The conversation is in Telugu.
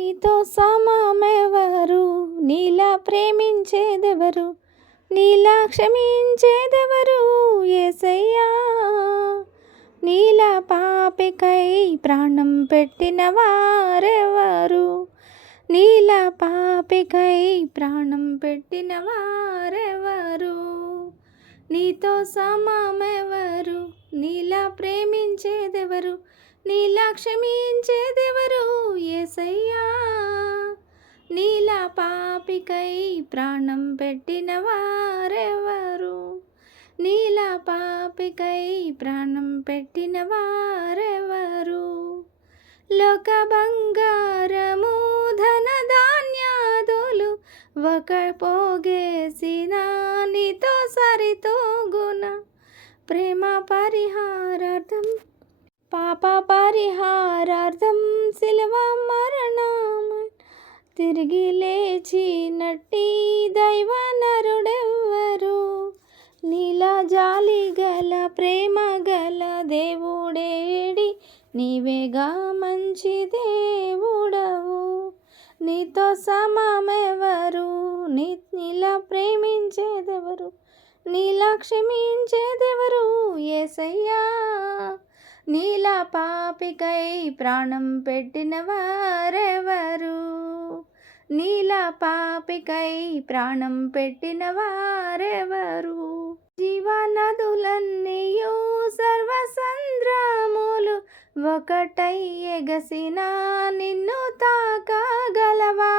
నీతో సమమెవరు, నీలా ప్రేమించేదెవరు, నీలా క్షమించేదెవరు యేసయ్యా. నీలా పాపికై ప్రాణం పెట్టిన వారెవరు, నీలా పాపికై ప్రాణం పెట్టిన వారెవరు. నీతో సమమెవరు, నీలా ప్రేమించేదెవరు, నీలా క్షమించేదెవరు యేసయ్యా. నీలా పాపికై ప్రాణం పెట్టిన వారెవరు, నీలా పాపికై ప్రాణం పెట్టిన వారెవరు. లోక బంగారము ధన ధాన్యాదులు ఒక పోగేసిన నీతో సరితూగున. ప్రేమ పరిహారార్థం పాప పరిహారార్థం శిలువ మరణం తిరిగి లేచినట్టి దైవ నరుడెవ్వరు. నీలా జాలి గల ప్రేమ గల దేవుడేడి, నీవేగా మంచి దేవుడవు. నీతో సమమెవరు, నీలా ప్రేమించేదెవరు, నీలా క్షమించేదెవరు యేసయ్యా. నీలా పాపికై ప్రాణం పెట్టిన వారెవరు, నీలా పాపికై ప్రాణం పెట్టిన వారెవరు. జీవనదులన్నీయు సర్వసంద్రములు ఒకటై ఎగసిన నిన్ను తాకగలవా.